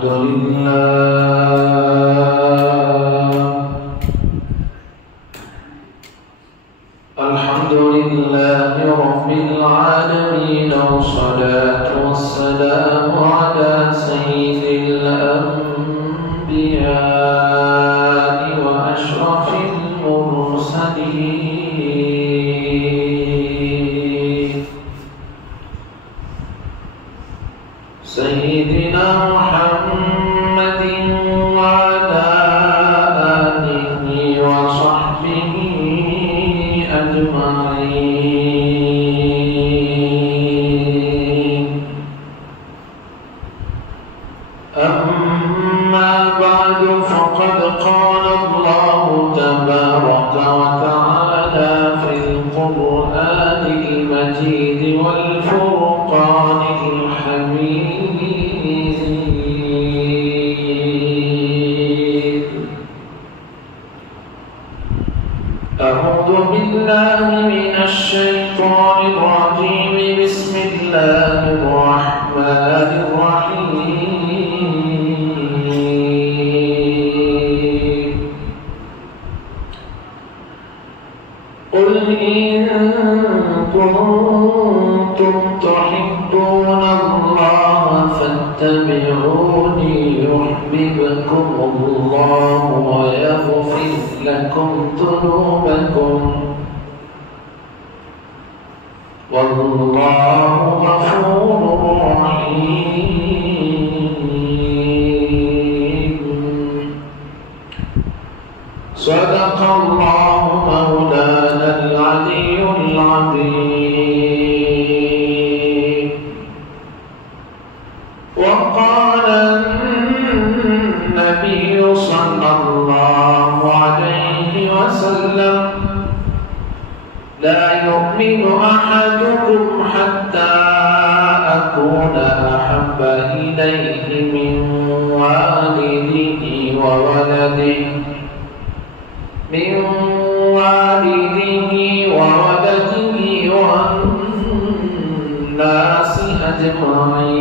الحمد لله رب العالمين، والصلاة والسلام على سيد الأنبياء وأشرف المرسلين سيدنا محمد وعلى آله وصحبه أجمعين. أما بعد، فقد قال الله تبارك وتعالى في القرآن المجيد والفرقان الحميد: أعوذ بالله من الشيطان الرجيم. بسم الله الرحمن الرحيم. قل إن كنتم تحبون الله فاتبعوني يحببكم الله ويغفر لكم ذنوبكم، والله غفور رحيم. صدق الله مولانا العلي العظيم. وقال النبي صلى الله عليه وسلم: لا يؤمن أحدكم حتى أكون أحب إليه من والده وولده والناس أجمعين،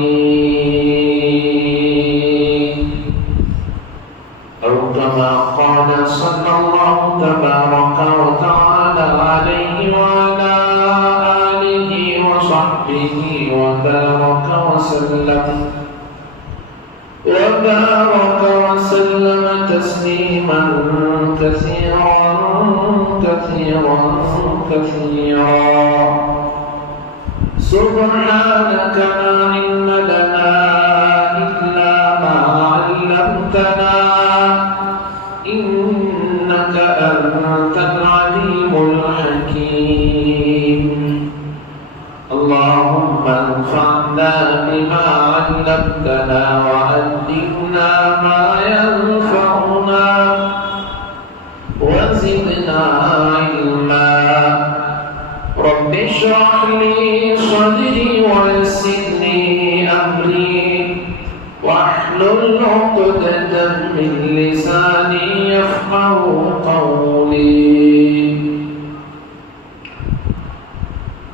أو كما قال صلى الله تبارك وتعالى عليه وعلى آله وصحبه وبارك وسلم تسليما كثيرا كثيرا كثيرا. سبحانك لا علم لنا إلا ما علمتنا، إنك أنت العليم الحكيم. اللهم انفعنا بما علمتنا وعلمنا ما ينفعنا وزدنا علما. رب اشرح لي صدري ويسر لي أمري واحلل عقدة من لساني يفقهوا قولي.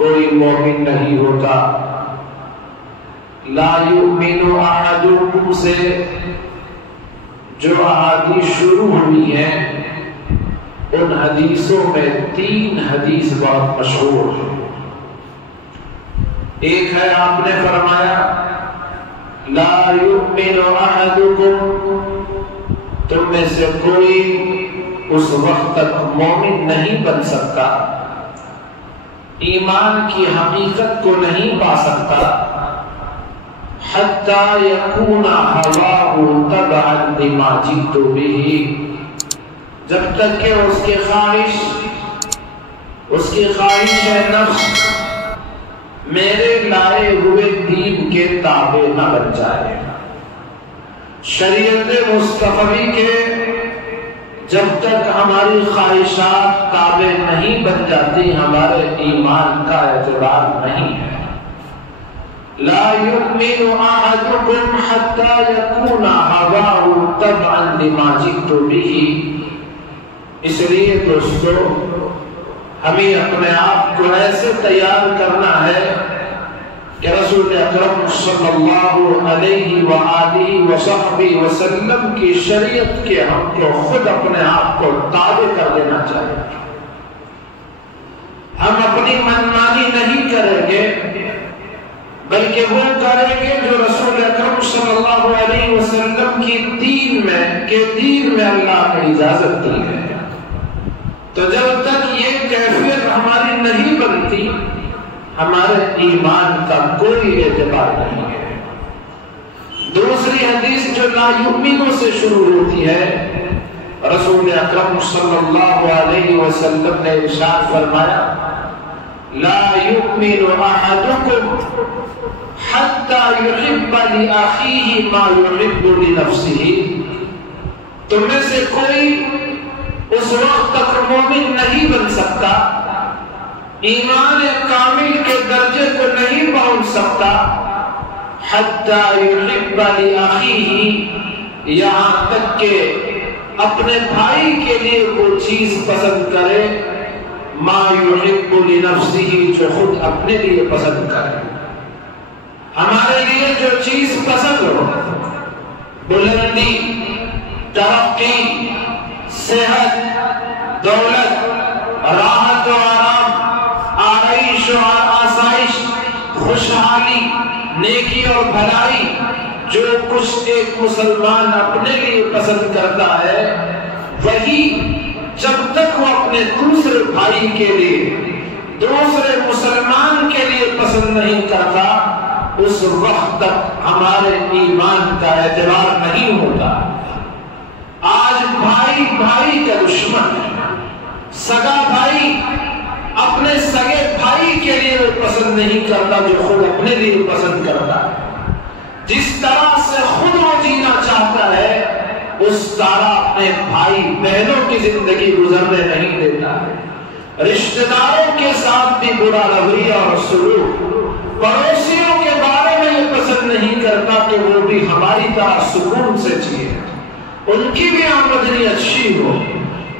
کوئی مومن نہیں ہوتا۔ لا یؤمن احدکم سے جو احادیث شروع ہوئی ہیں، ان حدیثوں میں 3 حدیث بہت مشہور ہیں۔ ایک ہے، آپ نے فرمایا لا یؤمن احدکم، تم میں سے کوئی اس وقت تک مومن نہیں بن سکتا، ایمان کی حقیقت کو نہیں پا سکتا، حتی یکون ہواہ تبعا لما جئت بہ، جب تک کہ اس کی خواہش ہے نفس میرے لائے ہوئے دین کے تابع نہ بن جائے۔ شریعت مصطفی کے جب تک ہماری خواہشات تابع نہیں بن جاتی، ہمارے ایمان کا اعتبار نہیں ہے۔ لا یؤمن احدکم حتی یکون ہواہ تبعا لما جئت بہ۔ اس لیے دوستو، ہمیں اپنے آپ کو ایسے تیار کرنا ہے کہ رسول اکرم صلی اللہ علیہ وآلہ وصحبہ وسلم کی شریعت کے ہم کو خود اپنے آپ کو تابع کر دینا چاہیے۔ ہم اپنی منمانی نہیں کریں گے، بلکہ وہ کریں گے جو رسول اکرم صلی اللہ علیہ وسلم کی دین میں اللہ نے اجازت دی ہے۔ تو جب تک یہ کیفیت ہماری نہیں بنتی، ہمارے ایمان کا کوئی اعتبار نہیں ہے۔ دوسری حدیث جو لا یؤمنوں سے شروع ہوتی ہے، رسول اکرم صلی اللہ علیہ وسلم نے ارشاد فرمایا لا یؤمن احدکم حتی یحب لأخیہ ما یحب لنفسہ، تم میں سے کوئی اس وقت تک مومن نہیں بن سکتا، ایمان کامل کے درجے کو نہیں پہنچ سکتا، حتی یحب لأخیہ، یہاں تک کہ اپنے بھائی کے لیے وہ چیز پسند کرے ما یحب لنفسہ، جو خود اپنے لیے پسند کرے۔ ہمارے لیے جو چیز پسند ہو، بلندی، ترقی، صحت، دولت، راحت و آرام، آرائش و آسائش، خوشحالی، نیکی اور بھلائی، جو کچھ ایک مسلمان اپنے لیے پسند کرتا ہے، وہی جب تک وہ اپنے دوسرے بھائی کے لیے، دوسرے مسلمان کے لیے پسند نہیں کرتا، اس وقت تک ہمارے ایمان کا اعتبار نہیں ہوتا۔ آج بھائی بھائی کا دشمن ہے، سگا بھائی اپنے سگے بھائی کے لیے پسند نہیں کرتا جو خود اپنے لیے پسند کرتا ہے۔ جس طرح سے خود وہ جینا چاہتا ہے، اس طرح اپنے بھائی بہنوں کی زندگی گزرنے نہیں دیتا ہے۔ رشتہ داروں کے ساتھ بھی برا رویہ اور سلوک، پڑوسیوں کے بارے میں یہ پسند نہیں کرتا کہ وہ بھی ہماری طرح سکون سے جیے، ان کی بھی آمدنی اچھی ہو۔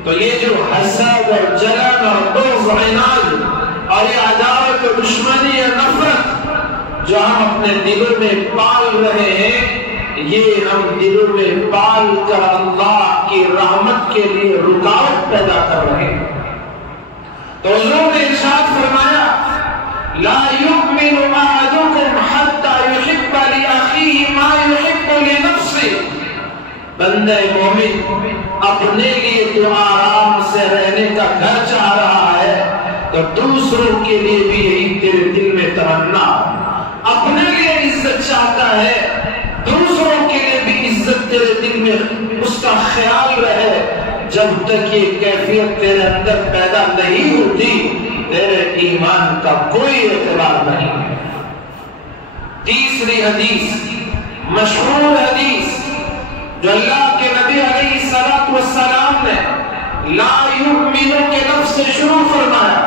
تو یہ جو حسد اور جلن اور بغض و عناد اور یہ عداوت و دشمنی اور نفرت جو ہم اپنے دلوں میں پال رہے ہیں، یہ ہم دلوں میں پال کر اللہ کی رحمت کے لیے رکاوٹ پیدا کر رہے ہیں۔ تو حضور نے ارشاد فرمایا لا یؤمن احدکم حتی یحب لأخیہ ما یحب لنفسہ، بندہ مومن اپنے لیے تو آرام سے رہنے کا گھر چاہ رہا ہے، تو دوسروں کے لیے بھی یہی تیرے دل میں تمنا، اپنے لیے عزت چاہتا ہے، دوسروں کے لیے بھی عزت تیرے دل میں اس کا خیال رہے۔ جب تک یہ کیفیت تیرے اندر پیدا نہیں ہوتی، تیرے ایمان کا کوئی اعتبار نہیں ہے۔ تیسری حدیث، مشہور حدیث جو اللہ کے نبی علیہ الصلوۃ والسلام نے لا یؤمنوں کے لفظ سے شروع فرمایا،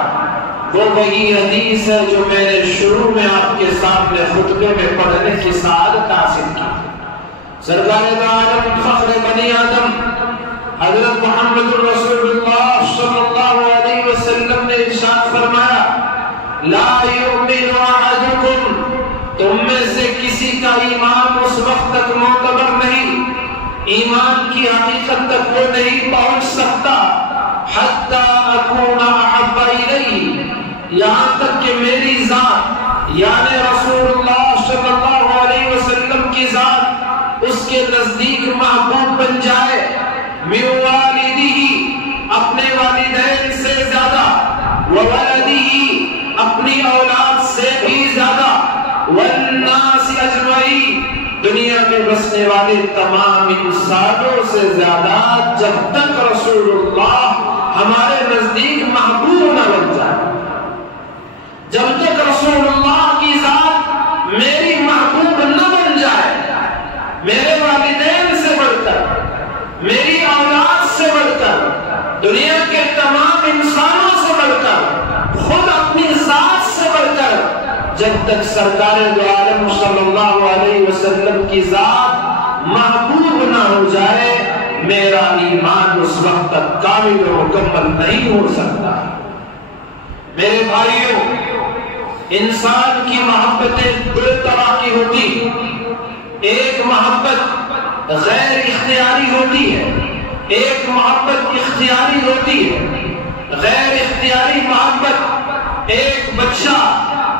وہ وہی حدیث ہے جو میں نے شروع میں آپ کے سامنے خطبے میں پڑھنے کی سعادت حاصل کی۔ سرکار عالم فخر بنی آدم حضرت محمد رسول اللہ صلی اللہ علیہ وسلم نے ارشاد فرمایا لا یہاں تک کہ میری ذات یعنی رسول اللہ صلی اللہ علیہ وسلم کی ذات اس کے نزدیک محبوب بن جائے، من والدہ اپنے والدین سے زیادہ، وولدہ اپنی اولاد سے بھی زیادہ، والناس اجمعین دنیا میں بسنے والے تمام انسانوں سے زیادہ، جب تک رسول اللہ ہمارے نزدیک محبوب نہ بن جائے، جب تک رسول اللہ کی ذات میری محبوب نہ بن جائے، میرے والدین سے بڑھ کر، میری اولاد سے بڑھ کر، دنیا کے تمام انسانوں سے بڑھ کر، خود اپنی ذات سے بڑھ کر، جب تک سرکار دو عالم صلی اللہ علیہ وسلم کی ذات محبوب نہ ہو جائے، میرا ایمان اس وقت تک کامل و مکمل نہیں ہو سکتا۔ میرے بھائیوں، انسان کی محبتیں دو طرح کی ہوتی، ایک محبت غیر اختیاری ہوتی ہے، ایک محبت اختیاری ہوتی ہے۔ غیر اختیاری محبت، ایک بچہ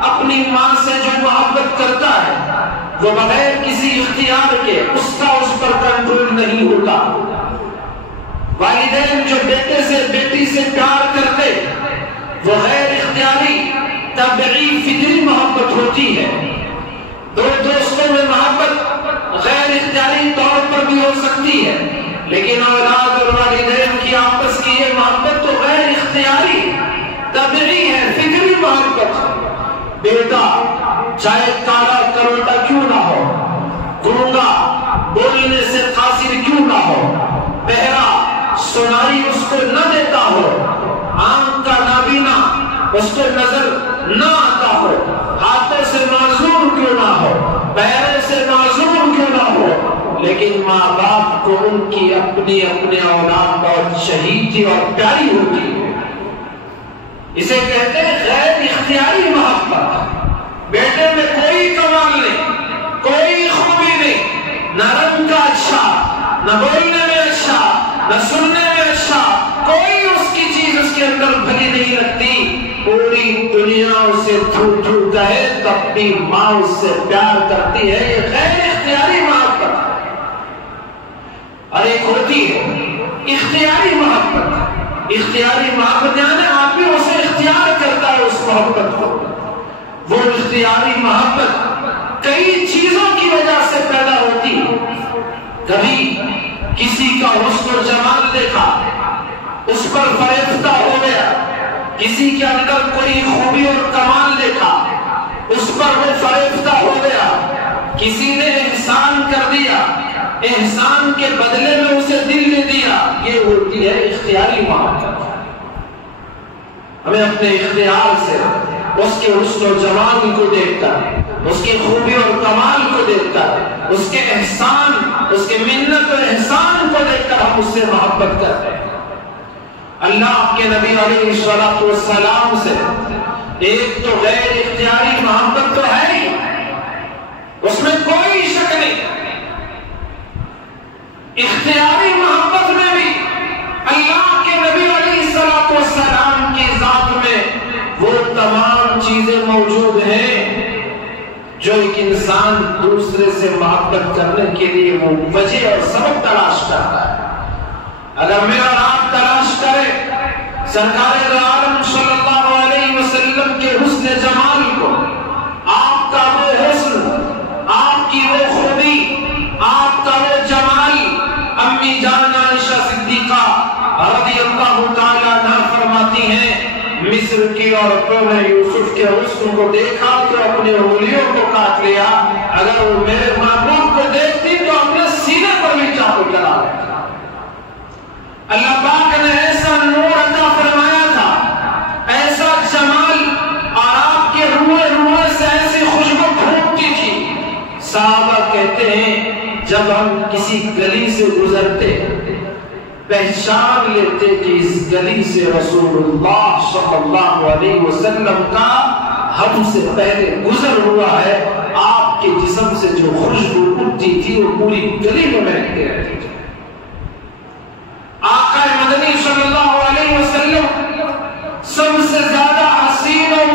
اپنی ماں سے جو محبت کرتا ہے وہ بغیر کسی اختیار کے، اس کا اس پر کنٹرول نہیں ہوتا۔ والدین جو بیٹے سے بیٹی سے پیار کرتے وہ غیر اختیاری طبعی فطری محبت ہوتی ہے۔ دو دوستوں میں محبت غیر اختیاری طور پر بھی ہو سکتی ہے، لیکن اولاد اور والدین کی آپس کی یہ محبت تو غیر اختیاری طبعی ہے، فطری محبت۔ بیٹا چاہے کالا کروٹا کیوں نہ ہو، گونگا بولنے سے قاصر کیوں نہ ہو، بہرا سنائی اس کو نہ دیتا ہو، آنکھ کا نابینا اس کو نظر نہ آتا ہو، ہاتھوں سے معذور کیوں نہ ہو، پیروں سے معذور کیوں نہ ہو، لیکن ماں باپ کو ان کی اپنی اولاد بہت شہید اور پیاری ہوتی ہے۔ اسے کہتے ہیں غیر اختیاری محبت۔ بیٹے میں کوئی کمال نہیں، کوئی خوبی نہیں، نہ رنگ کا اچھا، نہ بولنے میں اچھا، نہ سننے میں اچھا، کوئی اس کی چیز اس کے اندر بھلی نہیں لگتی، پوری دنیا اسے تھو تھو کہے تب بھی ماں اس سے پیار کرتی ہے۔ یہ غیر اختیاری محبت۔ اور ایک ہوتی ہے اختیاری محبت۔ اختیاری محبت یعنی آدمی اسے اختیار کرتا ہے اس محبت کو۔ وہ اختیاری محبت کئی چیزوں کی وجہ سے پیدا ہوتی ہے۔ کبھی کسی کا حسن و جمال دیکھا، اس پر فریفتہ ہو گیا، کسی کے اندر کوئی خوبی اور کمال دیکھا، اس پر وہ فریفتہ ہو گیا، کسی نے احسان کر دیا، احسان کے بدلے میں اسے دل دے دیا، یہ ہوتی ہے اختیاری محبت۔ ہمیں اپنے اختیار سے اس کے حسن و جمال کو دیکھ کر، اس کی خوبی اور کمال کو دیکھ کر، اس کے احسان، اس کے منت و احسان کو دیکھ کر ہم اس سے محبت کرتے ہیں۔ اللہ کے نبی علیہ الصلوۃ والسلام سے ایک تو غیر اختیاری محبت تو ہے ہی، اس میں کوئی شک نہیں۔ اختیاری محبت میں بھی اللہ کے نبی علیہ الصلوۃ والسلام کی ذات میں وہ تمام چیزیں موجود ہیں جو ایک انسان دوسرے سے محبت کرنے کے لیے وہ وجہ اور سبب تلاش کرتا ہے۔ اگر میرا آپ تلاش کرے سرکار دو عالم صلی اللہ علیہ وسلم کے حسن جمال کو، آپ کا وہ حسن، آپ کی وہ خوبی، آپ کا وہ جمال، امی جان عائشہ صدیقہ رضی اللہ تعالیٰ عنہا فرماتی ہیں مصر کی عورتوں نے یوسف کے حسن کو دیکھا تو اپنے انگلیوں کو کاٹ لیا، اگر وہ میرے محبوب کو دیکھتی تو اپنے سینے پر بھی چاقو چلا لیتی۔ اللہ پاک نے ایسا نور عطا فرمایا تھا، ایسا جمال، اور آپ کے روئے سے ایسی خوشبو پھوٹتی تھی۔ صحابہ کہتے ہیں جب ہم کسی گلی سے گزرتے پہچان لیتے کہ اس گلی سے رسول اللہ صلی اللہ علیہ وسلم کا ہم سے پہلے گزر ہوا ہے، آپ کے جسم سے جو خوشبو اٹھتی تھی وہ پوری گلی میں مہکتے رہتی تھی۔ آقا مدنی صلی اللہ علیہ وسلم سب سے زیادہ حسین و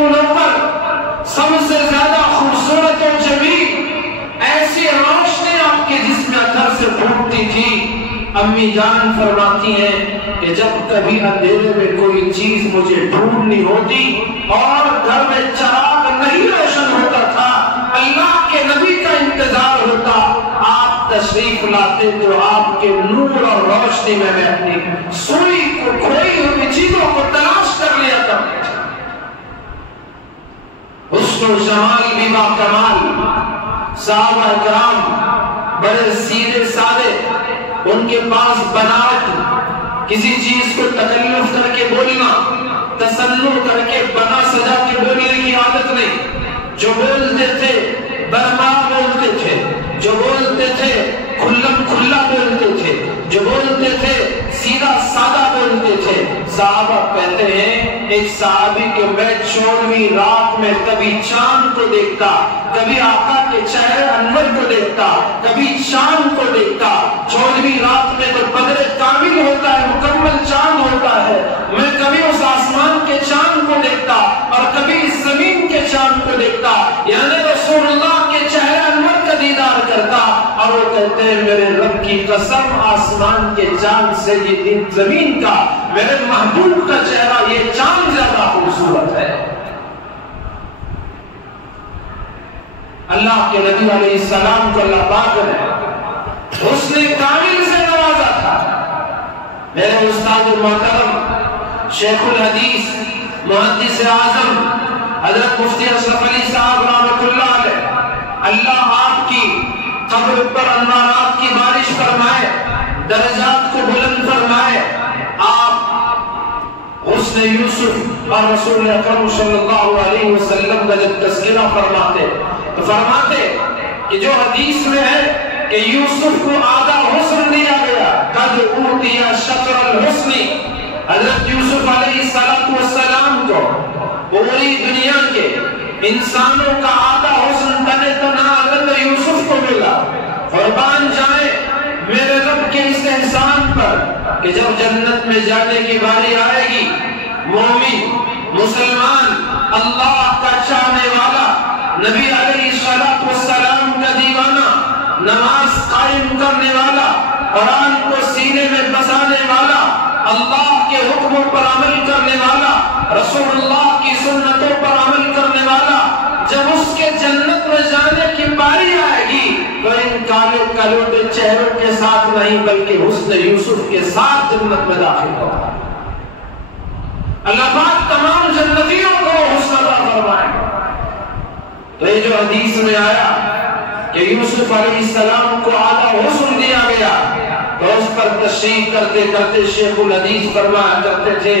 امی جان فرماتی ہیں کہ جب کبھی اندھیرے میں کوئی چیز مجھے ڈھونڈنی ہوتی اور گھر میں چراغ نہیں روشن ہوتا تھا، اللہ کے نبی کا انتظار ہوتا، آپ تشریف لاتے تو آپ کے نور اور روشنی میں اپنی سوئی کو کھوئی ہوئی چیزوں کو تلاش کر لیا کرتے تھے۔ حسن و جمال بھی با کمال، صحابہ کرام بڑے سیدھے سادے، ان کے پاس بناوٹ، کسی چیز کو تکلف کر کے بولنا، تصنع کر کے بنا سجا کے بولنے کی عادت نہیں۔ جو بولتے تھے برما بولتے تھے، جو بولتے تھے کھلم کھلا بولتے تھے، جو بولتے تھے سیدھا سادہ بولتے تھے۔ صحابہ کہتے ہیں ایک صحابی کہ میں 14ویں رات میں کبھی چاند کو دیکھتا، کبھی آقا کے چہرے انور کو دیکھتا، کبھی چاند کو دیکھتا۔ 14ویں رات میں تو بدر کامل ہوتا ہے، مکمل چاند ہوتا ہے، میں کبھی اس آسمان کے چاند کو دیکھتا اور کبھی اس زمین کے چاند کو دیکھتا، یعنی رسول اللہ کے چہرے انور کا دیدار کرتا۔ اور وہ کہتے ہیں میرے رب کی قسم، آسمان کے چاند سے یہ زمین کا، میرے محبوب کا چہرہ، یہ چاند زیادہ خوبصورت ہے۔ اللہ کے نبی علیہ السلام کو اللہ پاک نے حسن کامل سے نوازا تھا۔ میرے استاد محترم شیخ الحدیث محدث اعظم حضرت مفتی اشرف علی صاحب رحمۃ اللہ علیہ، اللہ آپ کی قبر پر انوارات کی بارش فرمائے، درجات کو بلند فرمائے۔ آپ حسن یوسف اور رسول اکرم صلی اللہ علیہ وسلم کا جب تذکرہ فرماتے تو فرماتے کہ جو حدیث میں ہے کہ یوسف کو آدھا حسن دیا گیا، قد اوتی شطر الحسن، حضرت یوسف علیہ السلام کو پوری دنیا کے انسانوں کا آدھا حسن تنے تنہا حضرت یوسف کو ملا۔ قربان جائے میرے رب کے اس احسان پر کہ جب جنت میں جانے کی باری آئے گی، مومن مسلمان اللہ کا چاہنے والا، نبی علیہ السلام کا دیوانہ، نماز قائم کرنے والا، قرآن کو سینے میں بسانے والا، اللہ کے حکموں پر عمل کرنے والا، رسول اللہ کی سنتوں پر عمل کرنے والا، جب اس کے جنت میں جانے کی باری آئے گی تو ان کالے کلوٹے چہروں کے ساتھ نہیں بلکہ حسن یوسف کے ساتھ جنت میں داخل ہوگا۔ اللہ پاک تمام جنتیوں کو حسن عطا فرمائے۔ تو یہ جو حدیث میں آیا کہ یوسف علیہ السلام کو آدھا حسن دیا گیا، تو اس پر تشریح کرتے کرتے شیخ الحدیث فرمایا کرتے تھے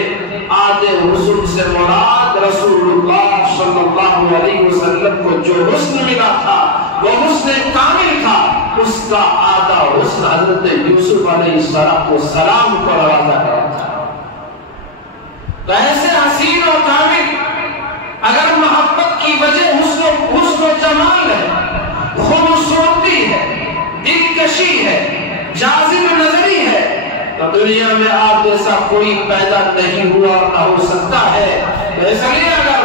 آدھے حسن سے مراد رسول اللہ صلی اللہ علیہ وسلم کو جو حسن ملا تھا وہ حسن کامل تھا، اس کا آدھا حسن حضرت یوسف علیہ السلام کو نوازا گیا تھا۔ تو ایسے حسین و کامل اگر محبت کی وجہ حسن و جمال ہے، خوبصورتی ہے، دلکشی ہے، جاذب نظری ہے، تو دنیا میں آپ جیسا کوئی پیدا نہیں ہوا اور نہ ہو سکتا ہے۔ تو اس لیے اگر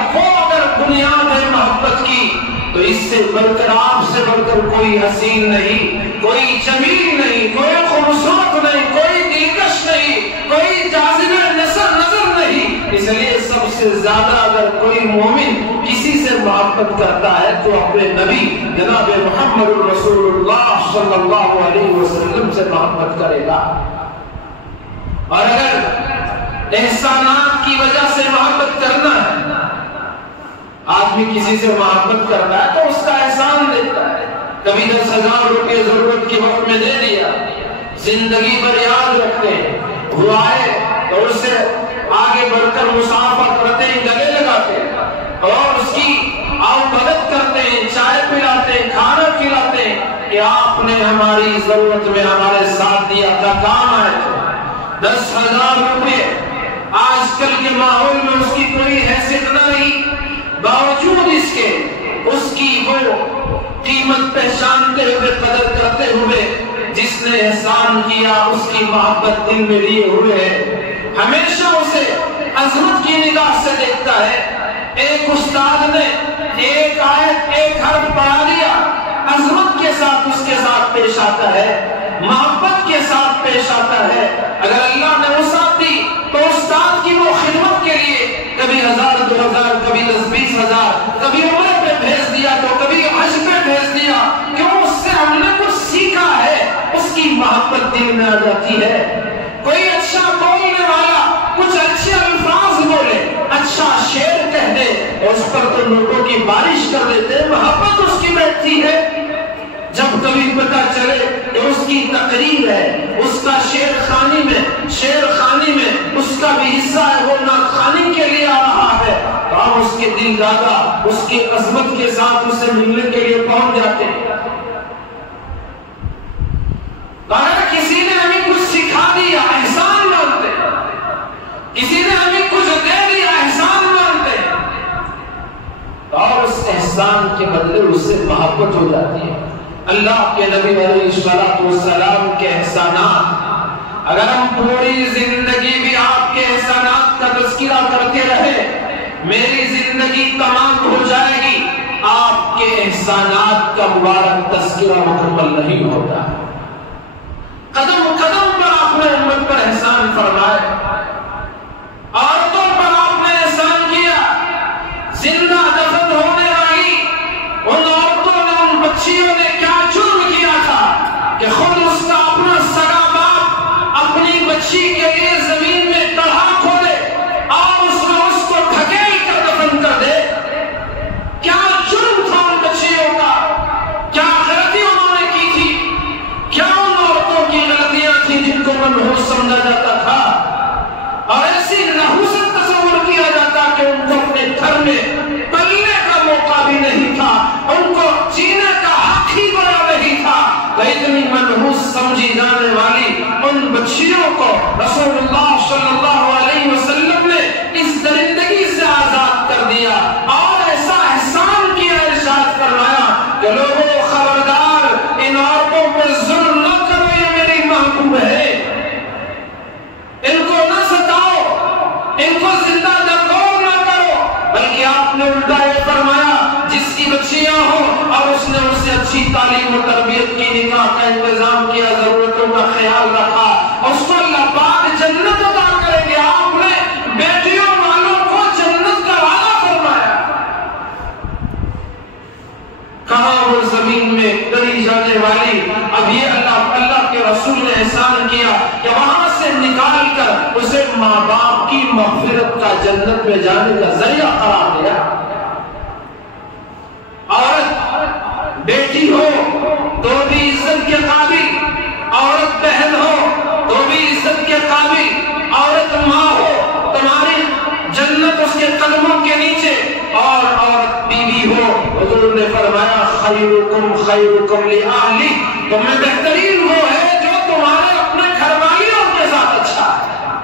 بنیاد ہے محبت کی تو اس سے بڑھ کر، آپ سے بڑھ کر کوئی حسین نہیں، کوئی جمیل نہیں، کوئی خوبصورت نہیں، کوئی دلکش نہیں، کوئی جاذب نظر نہیں۔ اس لیے سب سے زیادہ اگر کوئی مومن کسی سے محبت کرتا ہے تو اپنے نبی جناب محمد رسول اللہ صلی اللہ علیہ وسلم سے محبت کرے گا۔ اور اگر احسانات کی وجہ سے محبت کرنا ہے، آدمی کسی سے محبت کرتا ہے تو اس کا احسان دیتا ہے، کبھی 10,000 روپے ضرورت کے وقت میں دے دیا، زندگی پر یاد رکھتے ہیں، وہ آئے تو اس سے آگے بڑھ کر مصافحہ کرتے ہیں، گلے لگاتے ہیں اور اس کی مدد کرتے ہیں، چائے پلاتے ہیں، کھانا کھلاتے ہیں کہ آپ نے ہماری ضرورت میں ہمارے ساتھ دیا تھا، کام آئے تھے۔ 10,000 روپے آج کل کے ماحول میں اس کی کوئی حیثیت نہیں، باوجود اس کے اس کی وہ قیمت پہچانتے ہوئے، قدر کرتے ہوئے، جس نے احسان کیا اس کی محبت دل میں لیے ہوئے ہے، ہمیشہ اسے عظمت کی نگاہ سے دیکھتا ہے۔ ایک استاد نے ایک آیت ایک حرف پڑھا دیا، عظمت کے ساتھ اس کے ساتھ پیش آتا ہے، محبت کے ساتھ پیش آتا جاتا ہے. اگر اللہ نے وسعت دی تو استاد کی وہ خدمت کے لیے کبھی 1000 2000 کبھی 10-20 ہزار کبھی عمرے پہ بھیج دیا تو کبھی حج پہ بھیج دیا. کیوں؟ اس سے ہم نے کچھ سیکھا ہے، اس کی محبت دل میں آ جاتی ہے. کوئی اچھا بولنے والا کچھ اچھے الفاظ بولے، اچھا شعر کہہ دے، اس پر تو لوگوں کی بارش کر دیتے، محبت اس کی بیٹھتی ہے. جب کبھی پتہ چلے کہ اس کی تقریر ہے، اس کا شعر خانی میں اس کا بھی حصہ ہے، وہ نعت خوانی کے لیے آ رہا ہے، تو ہم اس کے دل دادا اس کی عظمت کے ساتھ اسے ملنے کے لیے پہنچ جاتے ہیں. اگر کسی نے ہمیں کچھ سکھا دیا احسان مانتے، کسی نے ہمیں کچھ دے دیا احسان مانتے، اور اس احسان کے بدلے اس سے محبت ہو جاتی ہے. اللہ کے نبی علیہ الصلوۃ والسلام کے احسانات، اگر ہم پوری زندگی بھی آپ کے احسانات کا تذکرہ کرتے رہے، میری زندگی تمام ہو جائے گی. آپ کے احسانات کا مبارک تذکرہ مکمل نہیں ہوتا. قدم قدم پر آپ نے امت پر احسان فرمائے، عورتوں پر آپ نے احسان کیا. زندہ دفن ہونے والی ان عورتوں نے، ان بچیوں نے کیا جرم کیا تھا کہ خود اس کا اپنا سگا باپ اپنی بچی کے لیے زمین میں گڑھا کھودے اور اس کو ڈھکیل کر دفن کر دے. کیا جرم تھا ان بچیوں کا، کیا غلطی انہوں نے کی تھی، کیا ان عورتوں کی غلطیاں تھیں جن کو منحوس سمجھا جاتا تھا اور ایسی نحوست تصور کیا جاتا کہ ان کو اپنے گھر میں پلنے کا موقع بھی نہیں تھا، ان کو جینے کا حق ہی بنا نہیں تھا. اتنی منحوس سمجھی جانے والی ان بچیوں کو رسول اللہ صلی اللہ علیہ وسلم نے اس درندگی سے آزاد کر دیا اور ایسا احسان کیا، ارشاد فرمایا کہ لوگوں خبردار، ان عورتوں پر ظلم نہ کرو، یہ میری محبوب ہے، ان کو نہ ستاؤ، ان کو زندہ دفن نہ کرو. بلکہ آپ نے الٹا یہ فرمایا، جس کی بچیاں ہوں اور اس نے ان سے اچھی تعلیم و تربیت کی، نکاح کا انتظام کیا، ضرورتوں کا خیال رکھا، اس کو اللہ پاک جنت عطا کریں گے. آپ نے بیٹیوں والوں کو جنت کا وعدہ فرمایا. کہاں وہ زمین میں گڑی جانے والی، اب یہ اللہ کے رسول نے احسان کیا کہ وہاں سے نکال کر اسے ماں باپ کی مغفرت کا، جنت میں جانے کا ذریعہ قرار دیا. عورت بیٹی ہو تو بھی عزت کے قابل، عورت بہن ہو تو بھی عزت کے قابل، عورت ماں ہو تمہاری جنت اس کے قدموں کے نیچے، اور عورت بیوی ہو حضور نے فرمایا خیرکم خیرکم لأہلی، تم میں بہترین وہ ہے جو تمہارے اپنے گھر والیوں کے ساتھ اچھا ہے.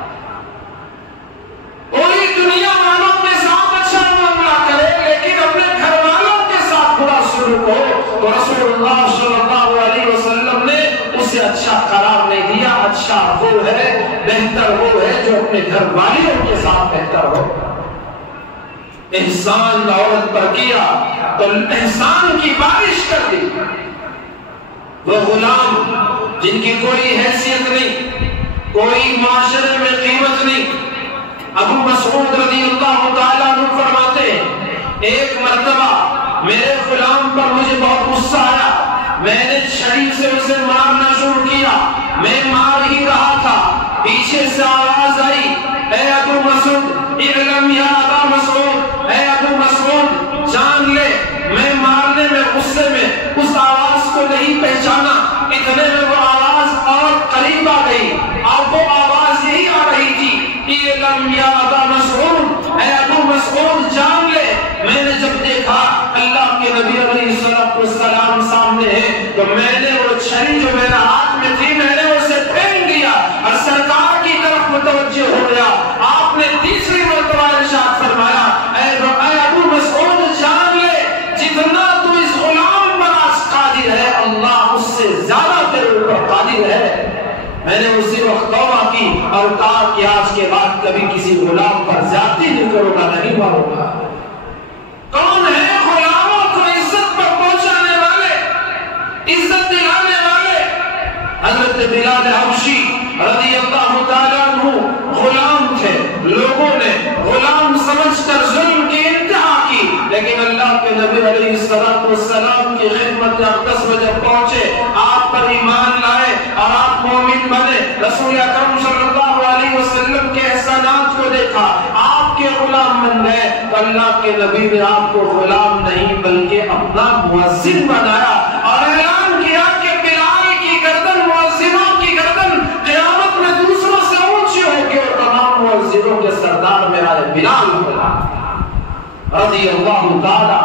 پوری دنیا والوں کے ساتھ اچھا معاملہ کرے لیکن اپنے گھر والوں کے ساتھ برا سلوک ہو تو رسول اللہ صلی اللہ علیہ وسلم نے اسے اچھا قرار نہیں دیا. اچھا وہ ہے، بہتر وہ ہے جو اپنے گھر والیوں کے ساتھ بہتر ہو. احسان عورت پر کیا تو احسان کی بارش کر دی. وہ غلام جن کی کوئی حیثیت نہیں، کوئی معاشرے میں قیمت نہیں، ابو مسعود رضی اللہ تعالیٰ عنہ فرماتے ہیں ایک مرتبہ میرے غلام پر مجھے بہت غصہ آیا، میں نے چھڑی سے اسے مارنا شروع کیا، میں مار ہی رہا تھا، پیچھے سے آواز آئی اے ابو مسعود اعلم یا ابا مسعود، اے ابو مسعود جان لے میں مارنے میں غصے میں اس آواز کو نہیں پہچانا، اتنے میں وہ آواز اور قریب آ گئی اور وہ آواز یہی آ رہی تھی اعلم یا ابا مسعود، اے ابو مسعود جان لے. میں نے جب دیکھا اللہ کے نبی علیہ السلام سامنے ہے تو میں نے وہ چھری جو میرے ہاتھ میں تھی میں نے اسے پھینک دیا اور سرکار کی طرف متوجہ ہو گیا. آپ نے تیسری مرتبہ ارشاد فرمایا اے ابو مسعود جان لے جتنا تو اس غلام پر آج قادر ہے اللہ اس سے زیادہ تیرے اوپر قادر ہے. میں نے اسی وقت توبہ کی اور کہا کہ آج کے بعد کبھی کسی غلام پر زیادتی نہیں کروں گا، نہیں ماروں گا. کون ہے غلاموں کو عزت پر پہنچانے والے، عزت دلانے والے؟ حضرت بلال حبشی رضی نبی علیہ السلام کی خدمت اقدس میں جب پہنچے، آپ پر ایمان لائے اور آپ مومن بنے، رسول اکرم صلی اللہ علیہ وسلم کے احسانات کو دیکھا، آپ کے غلام بن گئے، تو اللہ کے نبی نے آپ کو غلام نہیں بلکہ اپنا مؤذن بنایا اور اعلان کیا کہ بلال کی گردن، مؤذنوں کی گردن قیامت میں دوسروں سے اونچی ہوگی اور تمام مؤذنوں کے سردار میرا ہے بلال بنا رضی اللہ تعالی۔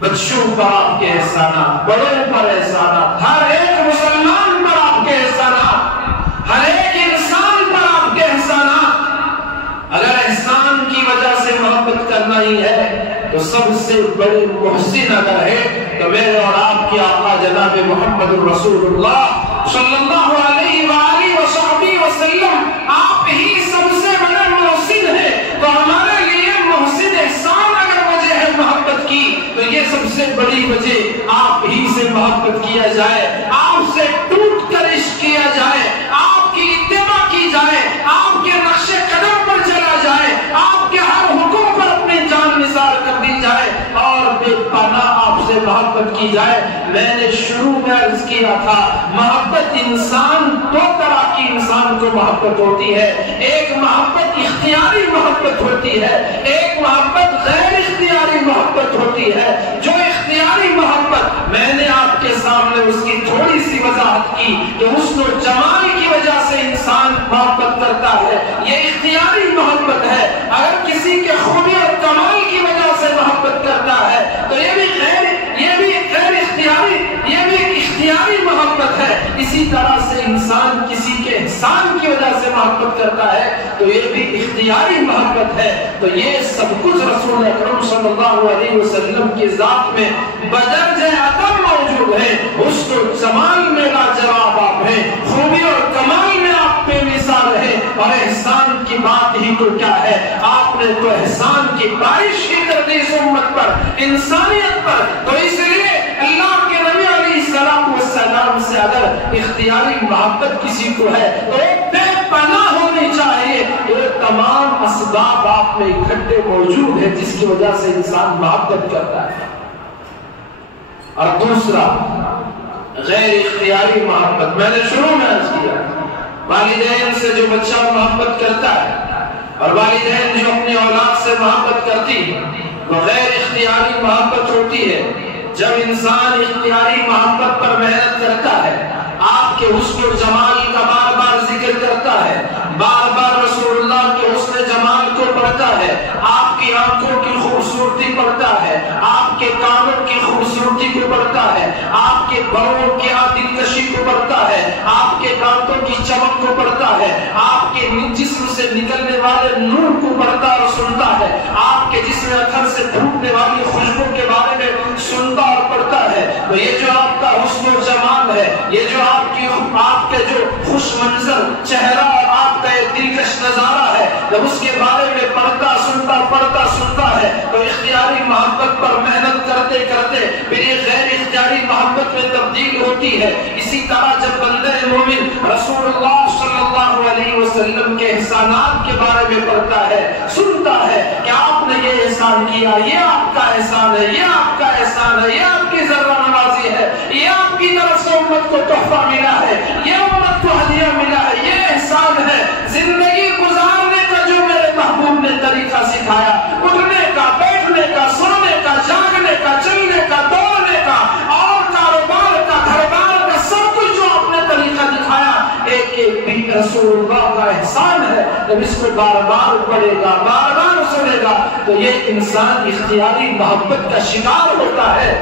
بچوں پر آپ کے احسانات، بڑوں پر احسانات، ہر ایک مسلمان پر آپ کے احسانات، ہر ایک انسان پر آپ کے احسانات۔ اگر احسان کی وجہ سے محبت کرنا ہی ہے تو سب سے بڑے محسن اگر ہے تو میرے اور آپ کی آقا جناب محمد رسول اللہ صلی اللہ علیہ وآلہ وسلم آپ ہی سب سے بڑے محسن ہیں۔ تو ہمارے لیے محسن احسان اگر وجہ ہے محبت کی تو یہ سب سے بڑی وجہ آپ ہی سے محبت کیا جائے، آپ سے ٹوٹ کر عشق کیا جائے، آپ کی اتباع کی جائے، آپ کے نقش قدم پر چلا جائے، آپ کے ہر حکم پر اپنی جان نثار کر دی جائے اور بے پناہ آپ سے محبت کی جائے۔ میں نے شروع میں عرض کیا تھا محبت انسان دو طرح کی انسان کو محبت ہوتی ہے، ایک محبت اختیاری محبت ہوتی ہے، ایک محبت غیر اختیاری محبت ہوتی ہے۔ جو اختیاری محبت میں نے آپ کے سامنے اس کی تھوڑی سی وضاحت کی کہ حسن و جمال کی وجہ سے انسان محبت کرتا ہے، یہ اختیاری محبت ہے۔ اگر کسی کے خوبی اور کمال کی وجہ سے محبت کرتا ہے تو یہ بھی غیر اختیاری، یہ بھی ایک اختیاری محبت ہے۔ اسی طرح سے انسان کسی کے احسان کی وجہ سے محبت کرتا ہے تو یہ بھی اختیاری محبت ہے۔ تو یہ سب کچھ رسول اکرم صلی اللہ علیہ وسلم کی ذات میں بدرجہ عدم موجود ہے۔ حسن و جمال میں لاجواب آپ ہیں، خوبی اور کمال میں آپ بے مثال ہیں، اور احسان کی بات ہی تو کیا ہے، آپ نے تو احسان کی بارش ہی کر دی اس امت پر، انسانیت پر۔ تو اس لیے اللہ کے نبی علیہ السلام سے اگر اختیاری محبت کسی کو ہے تو بے پناہ ہونی چاہیے۔ یہ تمام اسباب آپ میں اکٹھے موجود ہیں جس کی وجہ سے انسان محبت کرتا ہے۔ اور دوسرا غیر اختیاری محبت، میں نے شروع میں عرض کیا، والدین سے جو بچہ محبت کرتا ہے اور والدین جو اپنی اولاد سے محبت کرتی ہے وہ غیر اختیاری محبت ہوتی ہے۔ جب انسان اختیاری محبت پر محنت کرتا ہے، آپ کے حسن و جمال کا بار بار ذکر کرتا ہے، بار بار رسول اللہ کے حسن جمال کو پڑھتا ہے، آپ کی آنکھوں کی خوبصورتی پڑھتا ہے، آپ کے کانوں کی خوبصورتی کو پڑھتا ہے، آپ کے بڑوں کی دلکشی کو پڑھتا ہے، آپ کے دانتوں کی چمک کو پڑھتا ہے، آپ کے جسم سے نکلنے والے نور کو پڑھتا اور سنتا ہے، آپ کے جسم اثر سے پھوٹنے والی خوشبو کے بارے میں سنتا اور پڑھتا ہے۔ تو یہ جو آپ کا حسن و جمال ہے، یہ جو آپ کے جو خوش منظر چہرہ اور آپ کا یہ دلکش نظارہ ہے، جب اس کے بارے میں پڑھتا سنتا ہے تو اختیاری محبت پر محنت کرتے کرتے پھر یہ غیر اختیاری محبت میں تبدیل ہوتی ہے۔ اسی طرح جب بندہ مومن رسول اللہ صلی اللہ علیہ وسلم کے احسانات کے بارے میں پڑھتا ہے، سنتا ہے کہ آپ نے یہ احسان کیا، یہ آپ کا احسان ہے، یہ آپ کا احسان ہے، یہ آپ کی ذرہ نوازی ہے، یہ آپ کی طرف سے امت کو تحفہ ملا ہے، یہ امت کو ہدیہ ملا ہے، یہ احسان ہے۔ زندگی گزارنے کا جو میرے محبوب نے طریقہ سکھایا، اٹھنے کا، بیٹھنے کا، سونے کا، جاگنے کا، چلنے کا، دوڑنے کا اور کاروبار کا، گھر بار کا، سب کچھ جو آپ نے طریقہ دکھایا، ایک ایک بھی رسول اللہ کا احسان ہے۔ جب اس کو بار بار پڑھے گا، بار بار سنے گا تو یہ انسان اختیاری محبت کا شکار ہوتا ہے۔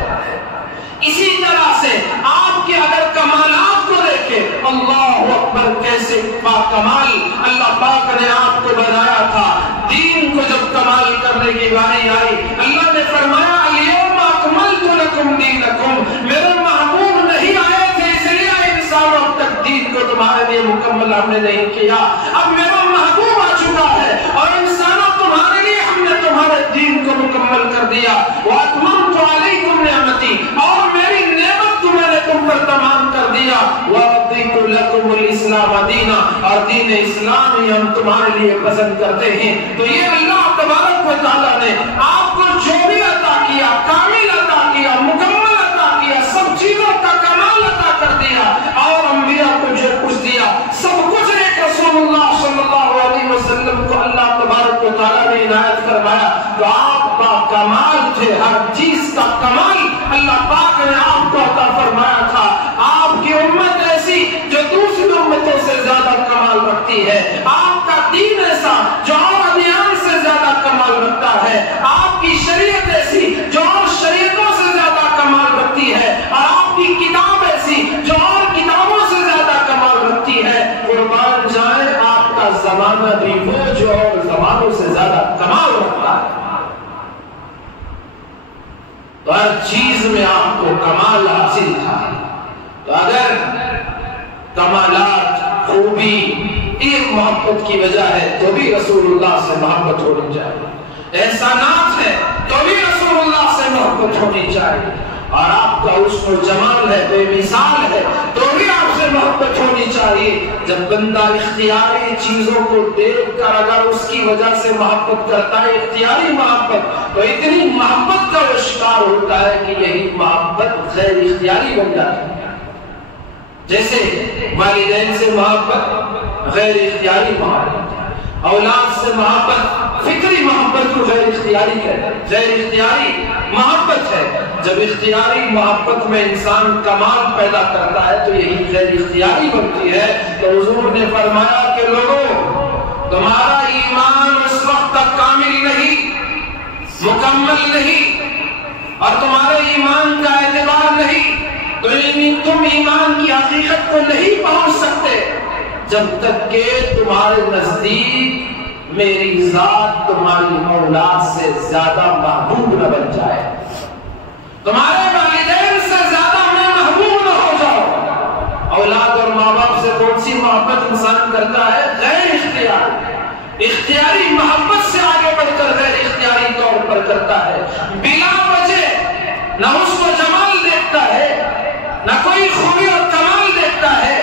اسی طرح سے آپ کے اگر کمالات کو دیکھیں، اللہ اکبر کیسے کمال اللہ پاک نے آپ کو بنایا تھا۔ دین کو جب کمال کرنے کی باری آئی، اللہ نے فرمایا الیوم اکملت لکم دینکم، میرے محبوب نہیں آئے تھے اس لیے انسانوں تک دین کو تمہارے لیے مکمل ہم نے نہیں کیا، اب میرا محبوب آ چکا ہے اور انسانوں تمہارے لیے ہم نے تمہارے دین کو مکمل کر دیا۔ واتممت علیکم نعمتی، اور میری نعمت کو میں نے تم پر تمام کر دیا۔ ورضیت لکم الاسلام مدینہ اور دین اسلام ہی ہم تمہارے لیے پسند کرتے ہیں. تو یہ اللہ تبارک و تعالیٰ نے آپ کو جو بھی عطا کیا, کامل عطا کیا, مکمل عطا کیا, سب چیزوں کا کمال عطا کر دیا, اور انبیاء کو جو کچھ دیا سب کچھ ایک رسول اللہ صلی اللہ علیہ وسلم کو اللہ تبارک و تعالیٰ نے عنایت فرمایا. تو آپ کا کمال تھے, ہر چیز کا کمال اللہ پاک نے آپ کو عطا فرمایا تھا. آپ کی امت ایسی جو دوسری امتوں سے زیادہ کمال رکھتی ہے, آپ کا دین ایسا جو اور ادیان سے زیادہ کمال رکھتا ہے, آپ کی شریعت ایسی جو اور شریعتوں سے زیادہ کمال رکھتی ہے, اور آپ کی کتاب ایسی جو اور کتابوں سے زیادہ کمال رکھتی ہے. قربان جائے آپ کا زمانہ بھی وہ جو اور زمانوں سے زیادہ کمال رکھتا ہے. تو ہر چیز میں آپ کو کمال حاصل تھا. تو اگر کمالات, خوبی ایک محبت کی وجہ ہے تو بھی رسول اللہ سے محبت ہونی چاہیے. احسانات ہے تو بھی رسول اللہ سے محبت ہونی چاہیے. اور آپ کا حسن و جمال ہے, بے مثال ہے, تو بھی آپ سے محبت ہونی چاہیے. جب بندہ اختیاری چیزوں کو دیکھ کر اگر اس کی وجہ سے محبت کرتا ہے, اختیاری محبت, تو اتنی محبت کا وہ شکار ہوتا ہے کہ یہی محبت غیر اختیاری بن جاتی ہے. جیسے والدین سے محبت غیر اختیاری محبت, اولاد سے محبت فطری محبت کو غیر اختیاری کہتے ہیں, غیر اختیاری محبت ہے. جب اختیاری محبت میں انسان کمال پیدا کرتا ہے تو یہی غیر اختیاری بنتی ہے. تو حضور نے فرمایا کہ لوگوں, تمہارا ایمان اس وقت تک کامل نہیں, مکمل نہیں, اور تمہارے ایمان کا اعتبار نہیں, تو تم ایمان کی حقیقت کو نہیں پہنچ سکتے جب تک کہ تمہارے نزدیک میری ذات تمہاری اولاد سے زیادہ محبوب نہ بن جائے, تمہارے والدین سے زیادہ میں محبوب نہ ہو جاؤ. اولاد اور ماں باپ سے کون سی محبت انسان کرتا ہے؟ غیر اختیاری. اختیاری محبت سے آگے بڑھ کر غیر اختیاری طور پر کرتا ہے. بلا وجہ نہ اس کو جمال دیکھتا ہے, نہ کوئی خوبی اور کمال دیکھتا ہے,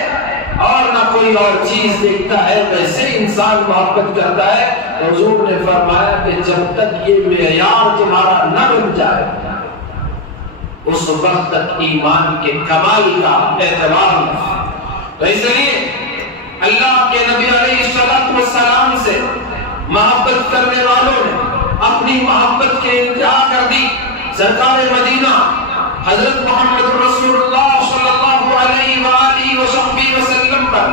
اور نہ کوئی اور چیز دیکھتا ہے, ویسے انسان محبت کرتا ہے. حضور نے فرمایا کہ جب تک یہ معیار تمہارا نہ بن جائے اس وقت تک ایمان کے کمال کا اعتبار نہیں. تو اس لیے اللہ کے نبی علیہ السلام سے محبت کرنے والوں نے اپنی محبت کے انتہا کر دی. سرکار مدینہ حضرت محمد رسول اللہ صلی اللہ علیہ وآلہ وسلم پر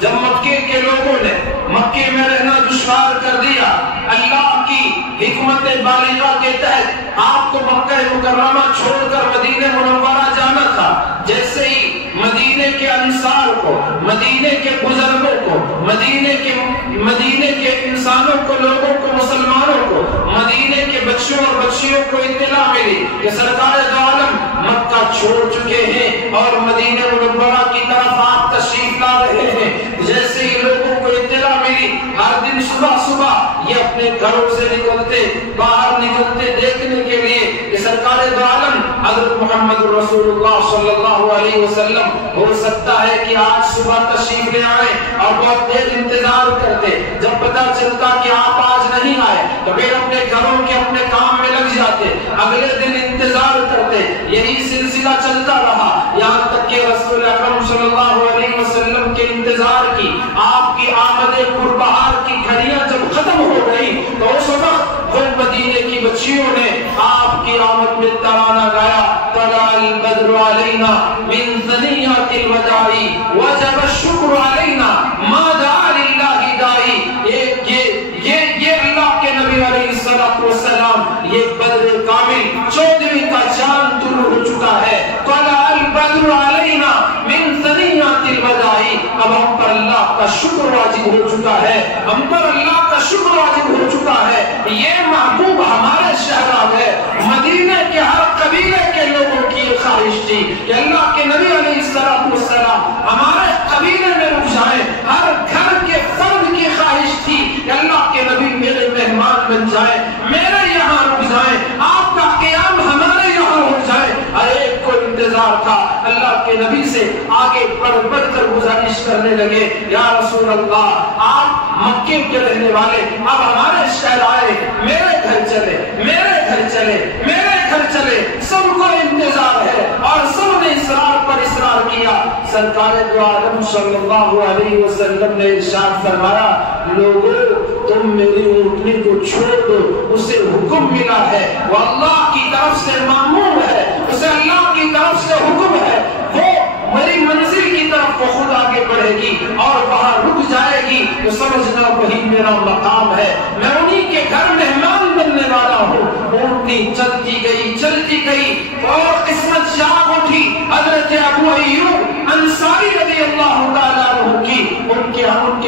جب مکے کے لوگوں نے مکے میں رہنا دشوار کر دیا, اللہ کی حکمت بالغہ کے تحت آپ کو مکہ مکرمہ چھوڑ کر مدینہ منورہ جانا تھا. جیسے ہی مدینے کے انصار کو, مدینے کے بزرگوں کو, مدینے کے انسانوں کو, لوگوں کو, مسلمانوں کو, مدینے کے بچوں اور بچیوں کو اطلاع ملی کہ سرکار دو عالم مکہ چھوڑ چکے ہیں اور مدینہ منورہ کی طرف آپ تشریف لا رہے ہیں, جیسے ہی لوگوں کو اطلاع ملی, ہر دن صبح صبح یہ اپنے گھروں سے نکلتے, باہر نکلتے دیکھنے کے لیے کہ سرکار دو عالم حضرت محمد رسول اللہ صلی اللہ علیہ وسلم ہو سکتا ہے کہ آج صبح تشریف لے آئے, اور بہت دیر انتظار کرتے. جب پتہ چلتا کہ آپ آج نہیں آئے تو پھر اپنے گھروں کے اپنے کام میں لگ جاتے, اگلے دن انتظار کرتے. یہی سلسلہ چلتا رہا یہاں تک کہ رسول اکرم صلی اللہ علیہ وسلم کے انتظار کی, آپ کی آمد پربہار کی گھڑیاں جب ختم ہو گئی تو اس وقت وہ مدینے کی بچیوں نے آپ کی آمد میں ترانہ گایا, طلع البدر علینا من ثنیات الوداع وجب الشکر علینا ما دعا للہ داعی. یہ اللہ کے نبی علیہ السلام, یہ بدر کامل 14ویں کا چاند طلوع ہو چکا ہے. طلع البدر علینا من ثنیات الوداع, اب ہم پر اللہ کا شکر واجب ہو چکا ہے, ہم پر اللہ کا شکر واجب ہو چکا ہے. یہ محبوب ہمارے شہزاد ہے. مدینے کے ہر قبیلے کے لوگوں کی یہ خواہش تھی کہ اللہ کے نبی علیہ السلام ہمارے قبیلے میں رک جائیں. ہر گھر کے فرد کی خواہش تھی کہ اللہ کے نبی میرے مہمان بن جائیں, میرے یہاں رک جائیں, آپ کا قیام ہمارے یہاں ہو جائے. ہر ایک کو انتظار تھا. اللہ کے نبی سے آگے بڑھ کر گزارش کرنے لگے, اللہ آپ مکے کے رہنے والے اب ہمارے شہر آئے، میرے گھر چلے، میرے گھر چلے، میرے گھر چلے، سب کو انتظار ہے اور سب نے اصرار پر اصرار کیا۔ سرکار دو عالم صلی اللہ علیہ وسلم نے ارشاد فرمایا، لوگوں تم میری اونٹنی کو چھوڑ دو، اسے حکم ملا ہے، وہ اللہ کی طرف سے مامور ہے، اسے اللہ کی طرف سے حکم ہے، وہ میری منزل کی طرف وہ خود آگے بڑھے گی اور وہاں رک جائے گی تو سمجھنا وہی میرا مقام ہے، میں انہی کے گھر مہمان بننے والا ہوں۔ اونٹنی چلتی گئی اور قسمت جاگ اٹھی حضرت ابو ایوب انصاری رضی اللہ تعالیٰ عنہ کی، ان کے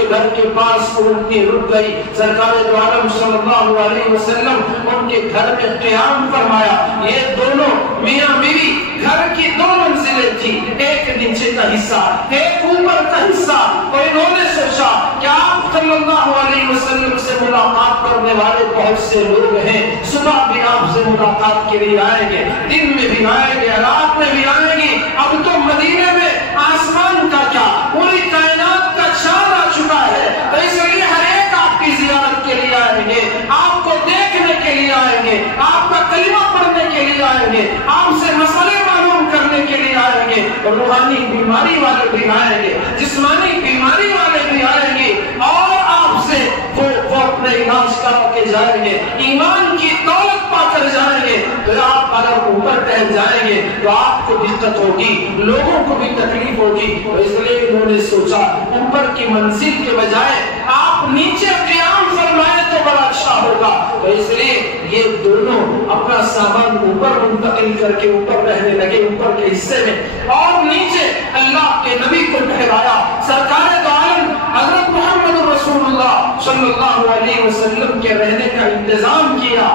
گھر کے پاس اونٹنی رک گئی۔ سرکار دو عالم صلی اللہ علیہ وسلم ان کے گھر میں قیام فرمایا۔ یہ دونوں میاں بیوی گھر کی دو منزلیں تھی، ایک نیچے کا حصہ ایک اوپر کا حصہ، تو انہوں نے سوچا کہ آپ صلی اللہ علیہ وسلم سے ملاقات کرنے والے بہت سے لوگ ہیں، صبح بھی آپ سے ملاقات کے لیے آئیں گے، دن میں بھی آئیں گے، رات میں بھی آئیں گے، اب تو مدینے میں آسمان کا کیا پوری کائنات کا چاند آ چکا ہے، تو اس لیے ہر ایک آپ کی زیارت کے لیے آئیں گے، آپ کو دیکھنے کے لیے آئیں گے، آپ کا کلمہ پڑھنے کے لیے آئیں گے، آپ سے مسئلے معلوم کرنے کے لیے آئیں گے، روحانی بیماری والے بھی آئیں گے، جسمانی بیماری والے بھی آئیں گے، اور آپ سے وہ اپنے علاج کرا کے جائیں گے، ایمان کی دولت پا کر جائیں گے۔ تو آپ اگر اوپر ٹہل جائیں گے تو آپ کو دقت ہوگی، لوگوں کو بھی تکلیف ہوگی، تو اس لیے انہوں نے سوچا اوپر کی منزل کے بجائے آپ نیچے قیام فرمائیں تو بڑا اچھا ہوگا، تو اس لیے یہ دونوں اپنا سامان اوپر منتقل کر کے اوپر رہنے لگے اوپر کے حصے میں، اور نیچے اللہ کے نبی کو ٹھہرایا۔ سرکار دو عالم حضرت محمد رسول اللہ صلی اللہ علیہ وسلم کے رہنے کا انتظام کیا۔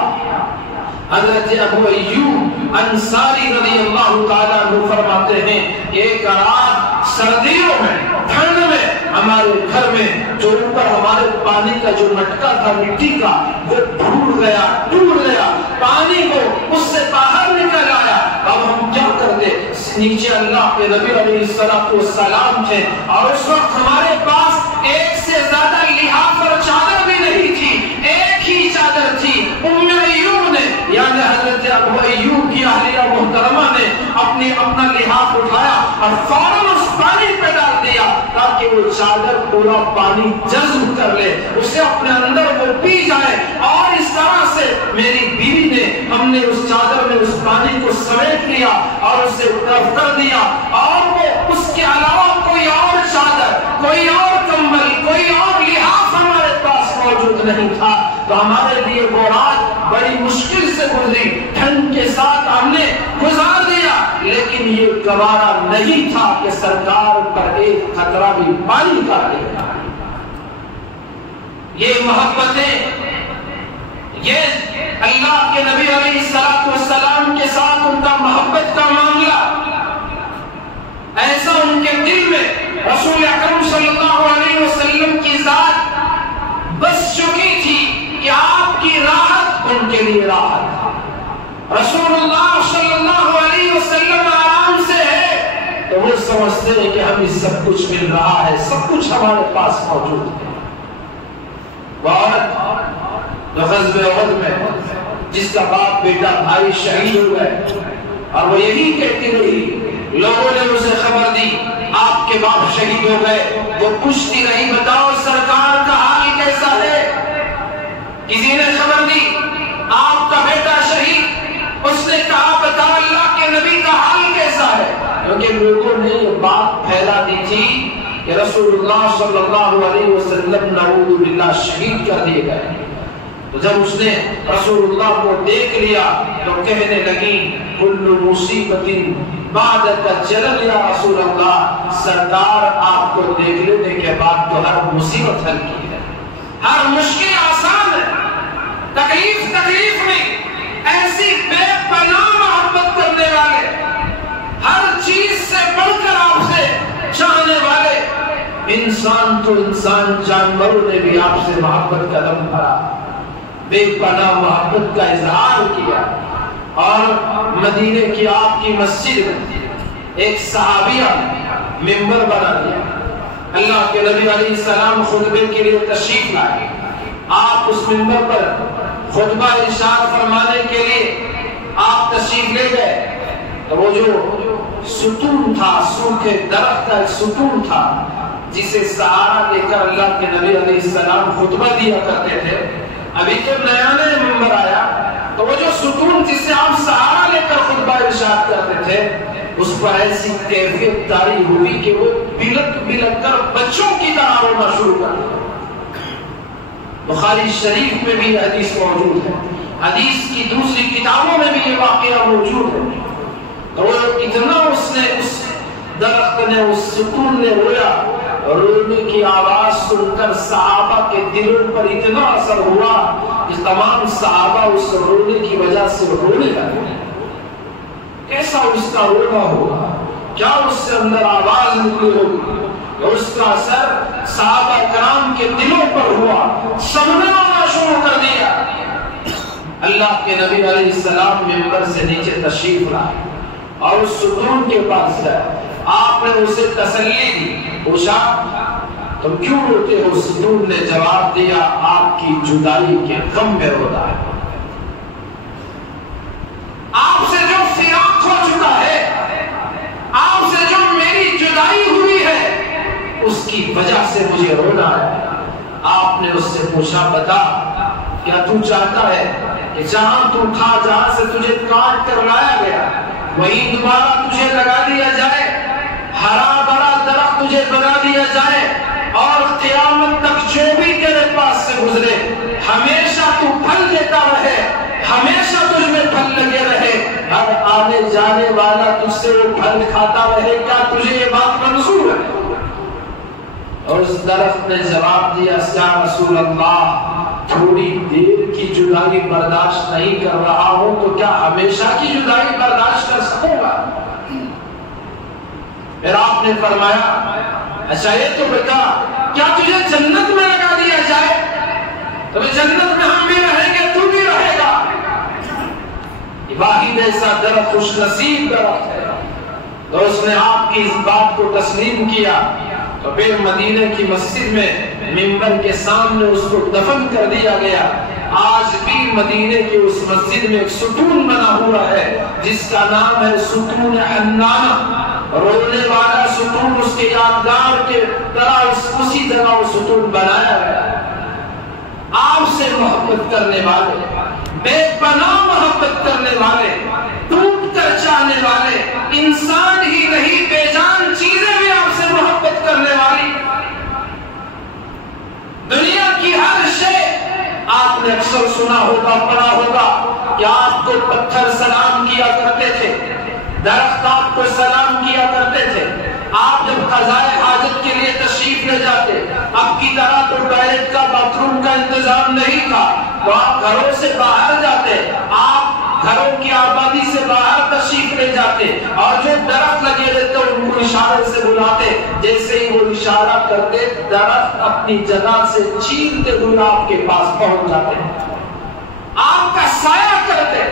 حضرت ابو ایوب انصاری رضی اللہ تعالیٰ عنہ فرماتے ہیں کہ ایک رات سردیوں میں ٹھنڈ میں ہمارے گھر میں جو اوپر ہمارے پانی کا جو مٹکا تھا مٹی کا وہ ٹوٹ گیا، پانی کو اس سے باہر نکل آیا، اب ہم کیا کرتے؟ نیچے اللہ کے نبی علیہ السلام تھے اور اس وقت ہمارے پاس ایک سے زیادہ لحاف اور چادر بھی نہیں تھی، ایک ہی چادر تھی۔ ام ایوب نے یعنی حضرت ابو ایوب کی اہلیہ محترمہ نے اپنا لحاف اٹھایا اور فوراً اس پانی پہ ڈال دیا تاکہ وہ چادر پورا پانی جذب کر لے، اسے اپنے اندر وہ پی جائے، اور اس طرح سے میری بیوی نے ہم نے اس چادر میں اس پانی کو سمیٹ لیا اور اسے طرف کر دیا، اور وہ اس کے علاوہ کوئی اور چادر، کوئی اور کمبل، کوئی اور لحاف ہمارے پاس موجود نہیں تھا۔ تو ہمارے لیے وہ رات بڑی مشکل سے گزری، ٹھنڈ کے ساتھ ہم نے گزار دیا، لیکن یہ گوارا نہیں تھا کہ سرکار پر ایک خطرہ بھی پانی کا آئے۔ یہ محبتیں، یہ اللہ کے نبی علیہ السلام کے ساتھ ان کا محبت کا معاملہ ایسا ان کے دل میں رسول اکرم صلی اللہ علیہ وسلم کی ذات بس چکی تھی کہ آپ کی راحت ان کے لیے راحت، رسول اللہ صلی اللہ علیہ وسلم آرام سے ہے تو وہ سمجھتے ہیں کہ ہمیں سب کچھ مل رہا ہے، سب کچھ ہمارے پاس موجود ہے۔ جو غزوہ احد میں جس کا باپ بیٹا بھائی شہید ہو گئے اور وہ یہی کہتی رہی، لوگوں نے اسے خبر دی آپ کے باپ شہید ہو گئے، وہ پوچھتی رہی بتاؤ سرکار کا حال کیسا ہے؟ کسی نے خبر دی آپ کا بیٹا شہید، اس نے کہا بتاؤ اللہ کے نبی کا حال کیسا ہے؟ کیونکہ لوگوں نے یہ بات پھیلا دی تھی کہ رسول اللہ صلی اللہ علیہ وسلم نعوذ باللہ شہید کر دیے گئے۔ تو جب اس نے رسول اللہ کو دیکھ لیا تو کہنے لگی کل مصیبت بعد تجلل یا رسول اللہ، سرکار آپ کو دیکھ لینے کے بعد تو ہر مصیبت حل کی ہے، ہر مشکل آسان ہے، تکلیف نہیں، ایسی بے پناہ محبت کرنے والے، ہر چیز سے بڑھ کر آپ سے چاہنے والے، انسان تو انسان، جانوروں نے بھی آپ سے محبت کا دم بھرا، بے پناہ محبت کا اظہار کیا۔ اور مدینے کی آپ کی مسجد میں ایک صحابیہ ممبر بنا دیا، اللہ کے نبی علیہ السلام خطبے کے لیے تشریف لائے. آپ اس منبر پر خطبہ ارشاد فرمانے کے لیے آپ تشریف لے گئے تو وہ جو ستون تھا، سوکھے درخت کا ایک ستون تھا جسے سہارا دے کر اللہ کے نبی علیہ السلام خطبہ دیا کرتے تھے، ابھی تو نیا نیا منبر آیا تو وہ جو ستون جس سے آپ سہارا لے کر خطبہ ارشاد کرتے تھے اس پر ایسی کیفیت طاری ہوئی کہ وہ بلک بلک کر بچوں کی طرح رونا شروع کر دیا. بخاری شریف میں بھی حدیث موجود ہے، حدیث کی دوسری کتابوں میں بھی یہ واقعہ موجود ہے. تو وہ اتنا اس درخت نے، اس ستون نے رویا، رونے کی آواز سن کر صحابہ کے دلوں پر اتنا اثر ہوا کہ تمام صحابہ اس رونے کی وجہ سے رونے لگے. کیسا اس کا رونا ہوگا، کیا اس سے اندر آواز نکلی ہوگی، اس کا اثر صحابہ کرام کے دلوں پر ہوا، سب نے رونا شروع کر دیا. اللہ کے نبی علیہ السلام منبر سے نیچے تشریف لائے اور اس ستون کے پاس گئے. آپ نے اسے تسلی دی، پوچھا تم کیوں روتے ہو؟ ستون نے جواب دیا آپ کی جدائی کے غم میں روتا ہے. آپ سے جو فراق ہو چکا ہے، آپ سے جو میری جدائی ہوئی ہے، اس کی وجہ سے مجھے رونا ہے. آپ نے اس سے پوچھا بتا کیا تو چاہتا ہے کہ جہاں تو تھا، جہاں سے تجھے کاٹ کر لایا گیا، وہیں دوبارہ تجھے لگا دیا جائے، ہرا بھرا درخت تجھے بنا دیا جائے اور قیامت تک جو بھی تیرے پاس سے گزرے ہمیشہ تو پھل دیتا رہے، ہمیشہ تجھ میں پھل لگے رہے، ہر آنے جانے والا تجھ سے وہ پھل کھاتا رہے، کیا تجھے یہ بات منظور ہے؟ اور اس درخت نے جواب دیا یا رسول اللہ تھوڑی دیر کی جدائی برداشت نہیں کر رہا ہوں تو کیا ہمیشہ کی جدائی برداشت کر سکوں گا؟ پھر آپ نے فرمایا اچھا یہ تو بتا کیا تجھے جنت میں لگا دیا جائے؟ تو جنت میں ہم بھی رہیں گے، تو بھی رہے گا. واحد ایسا درخت خوش نصیب درخت ہے. تو اس نے آپ کی اس بات کو تسلیم کیا تو پھر مدینہ کی مسجد میں منبر کے سامنے اس کو دفن کر دیا گیا. آج بھی مدینے کی اس مسجد میں ایک ستون بنا ہوا ہے جس کا نام ہے ستون حنانہ. رونے والا ستون، اس کے یادگار کے طرح اسی جگہ وہ ستون بنایا گیا. آپ سے محبت کرنے والے، بے پناہ محبت کرنے والے، ٹوٹ کر چاہنے والے، انسان ہی نہیں بے جان چیزیں بھی آپ سے محبت کرنے والی. دنیا کی ہر شے آپ نے اکثر سنا ہوگا، پڑھا ہوگا کہ آپ کو پتھر سلام کیا کرتے تھے، درخت آپ کو سلام کیا کرتے تھے. آپ جب قضائے حاجت کے لیے تشریف لے جاتے، اب کی طرح تو ٹوائلٹ کا، باتھ روم کا انتظام نہیں تھا، تو آپ گھروں سے باہر جاتے، آپ گھروں کی آبادی سے باہر تشریف لے جاتے اور جو درخت لگے رہتے ان کو اشارے سے بلاتے. جیسے ہی وہ اشارہ کرتے درخت اپنی جگہ سے چیرتے ہوئے آپ کے پاس پہنچ جاتے، آپ کا سایہ کرتے،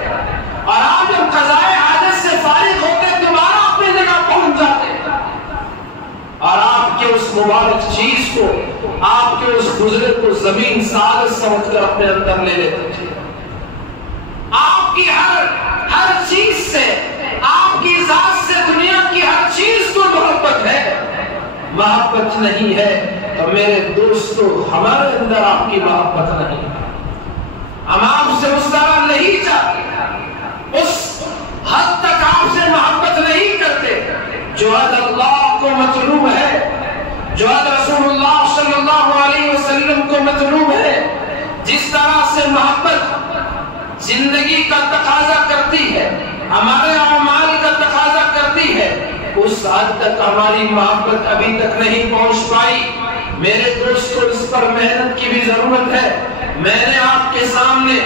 اور آپ جب قضائے حاجت سے فارغ ہوتے دوبارہ اپنی جگہ پہنچ جاتے اور آپ کے اس مبارک چیز کو، آپ کے اس گزرے کو زمین سعادت سمجھ کر اپنے اندر لے لیتے تھے. آپ کی ہر چیز سے، آپ کی ذات سے دنیا کی ہر چیز کو محبت ہے. محبت نہیں ہے تو میرے دوستو ہمارے اندر آپ کی محبت نہیں. ہم آپ سے اس طرح نہیں چاہتے، اس حد تک آپ سے محبت نہیں کرتے جو حد اللہ کو مطلوب ہے، جو حد رسول اللہ صلی اللہ علیہ وسلم کو مطلوب ہے. جس طرح سے محبت زندگی کا تقاضا کرتی ہے، ہمارے اعمال کا تقاضا کرتی ہے، اس حد تک ہماری محبت ابھی تک نہیں پہنچ پائی. میرے دوستو اس پر محنت کی بھی ضرورت ہے. میں نے آپ کے سامنے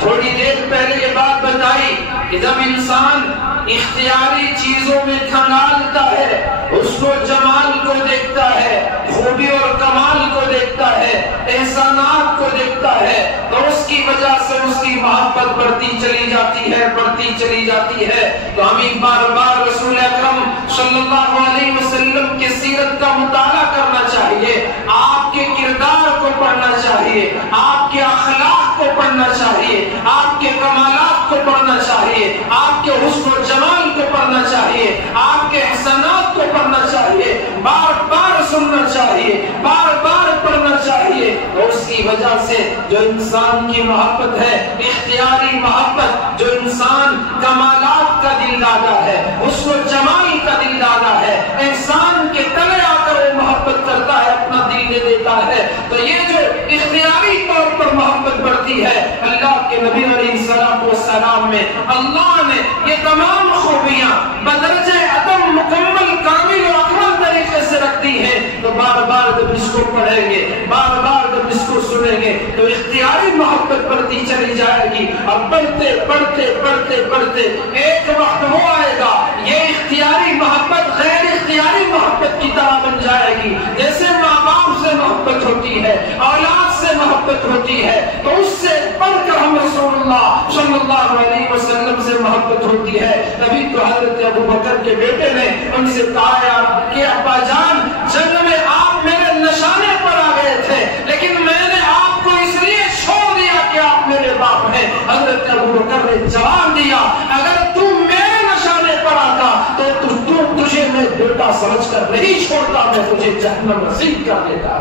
تھوڑی دیر پہلے یہ بات بتائی کہ جب انسان اختیاری چیزوں میں کھنگالتا ہے، اس کو جمال کو دیکھتا ہے، خوبی اور کمال کو دیکھتا ہے، احسانات کو دیکھتا ہے، تو اس کی وجہ سے اس کی محبت بڑھتی چلی جاتی ہے، بڑھتی چلی جاتی ہے. تو ہمیں بار بار رسول اکرم صلی اللہ علیہ وسلم کی سیرت کا مطالعہ کرنا چاہیے. پڑھنا چاہیے، آپ کے کمالات کو پڑھنا چاہیے، آپ کے حسن و جمال کو پڑھنا چاہیے، آپ کے احسانات کو پڑھنا چاہیے، بار بار سننا چاہیے، بار بار پڑھنا چاہیے۔ اور اس کی وجہ سے جو انسان کی محبت ہے، اختیاری محبت، جو انسان کمالات کا دل دادا ہے، حسن و جمال کا دل دادا ہے، احسان کے تلے آ کر وہ محبت کرتا ہے، اپنا دل دے دیتا ہے، تو یہ جو اختیاری طور پر محبت بڑھتی ہے، اللہ کے نبی علیہ السلام میں اللہ نے یہ تمام خوبیاں بدرجہ عدم مکمل کامل و اکمل طریقے سے رکھ دی ہیں۔ تو بار بار جب اس کو پڑھیں گے، بار بار جب اس کو سنیں گے، تو اختیاری محبت بڑھتی چلی جائے گی، اور بڑھتے بڑھتے بڑھتے بڑھتے ایک وقت وہ آئے گا یہ اختیاری محبت غیر اختیاری محبت کی طرح بن جائے گی۔ جیسے ماں باپ سے محبت ہوتی ہے، اولاد سے محبت ہوتی ہے، تو اس سے بڑھ کر ہم رسول اللہ صلی اللہ علیہ وسلم سے محبت ہوتی ہے۔ تبھی تو حضرت ابو بکر کے بیٹے نے ان سے کہا کہ ابا جان، جنگ میں آپ میرے نشانے پر آ گئے تھے، لیکن میں نے آپ کو اس لیے چھوڑ دیا کہ آپ میرے باپ ہیں۔ حضرت ابو بکر نے جواب دیا، اگر تم میرے نشانے پر آتا تو تجھے میں بیٹا سمجھ کر نہیں چھوڑتا، میں تجھے جہنم رسید کر دیتا۔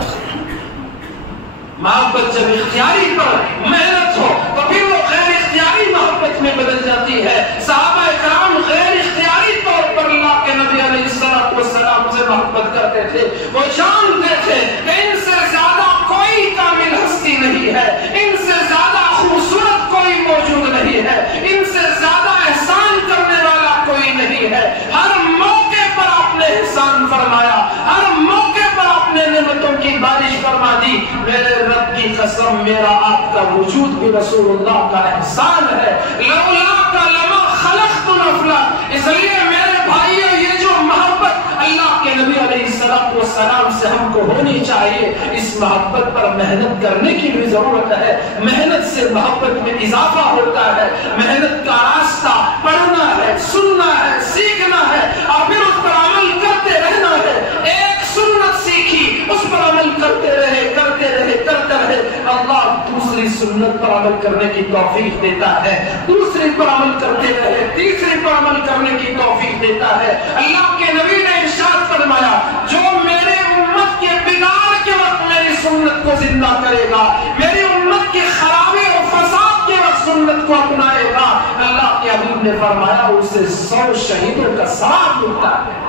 محبت جب اختیاری پر محنت ہو تو پھر وہ غیر اختیاری محبت میں بدل جاتی ہے۔ صحابہ کرام غیر اختیاری طور پر اللہ کے نبی علیہ السلام سے محبت کرتے تھے، وہ جانتے تھے کہ ان سے زیادہ کوئی کامل ہستی نہیں ہے، ان سے زیادہ خوبصورت کوئی موجود نہیں ہے، ان سے زیادہ احسان کرنے والا کوئی نہیں ہے۔ ہر موقع پر آپ نے احسان فرمایا، ہر موقع پر آپ نے نعمتوں کی بارش فرما دی۔ میرے رب کی قسم، میرا آپ کا وجود بھی رسول اللہ کا احسان ہے۔ لولاک لما خلقت نفلا، اس لیے میرے بھائیو یہ جو محبت اللہ کے نبی علیہ السلام سے ہم کو ہونی چاہیے، اس محبت پر محنت کرنے کی بھی ضرورت ہے۔ محنت سے محبت میں اضافہ ہوتا ہے۔ محنت کا راستہ پڑھنا ہے، سننا ہے، سیکھنا ہے، اور پھر اس پر عمل کرتے رہنا ہے۔ ایک سنت سیکھی، اس پر عمل کرتے رہے کرتے رہے کرتے رہے، اللہ دوسری سنت پر عمل کرنے کی توفیق دیتا ہے، دوسری پر عمل کرتے رہے، تیسری پر عمل کرنے کی توفیق دیتا ہے۔ اللہ کے نبی نے ارشاد فرمایا، جو میرے امت کے بگاڑ کے وقت میری سنت کو زندہ کرے گا، میری امت کے خرابے اور فساد کے وقت سنت کو اپنائے گا، اللہ کے حبیب نے فرمایا اسے 100 شہیدوں کا ثواب ملتا ہے۔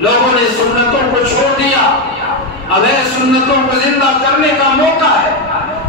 لوگوں نے سنتوں کو چھوڑ دیا، اب سنتوں کو زندہ کرنے کا موقع ہے،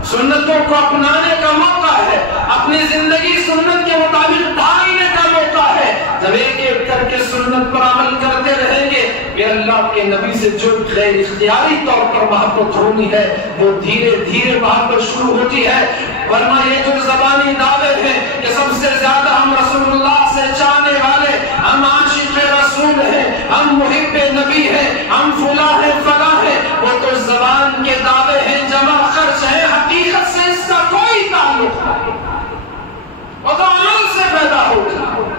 سنتوں کو اپنانے کا موقع ہے، اپنی زندگی سنت کے مطابق ڈھالنے کا موقع ہے۔ جب ایک ایک کر کے سنت پر عمل کرتے رہیں گے، پھر اللہ کے نبی سے جو غیر اختیاری طور پر محبت ہونی ہے وہ دھیرے دھیرے محبت شروع ہوتی ہے۔ ورنہ یہ جو زبانی دعوے ہیں کہ سب سے زیادہ ہم رسول اللہ سے چاہنے والے، ہم عاشق رسول ہیں، ہم محب نبی ہیں، ہم فلاں ہیں فلاں ہیں، وہ تو زبان کے دعوے ہیں، جمع خرچ ہیں، حقیقت سے اس کا کوئی تعلق نہیں۔ وہ تو عمل سے پیدا ہوتی ہے،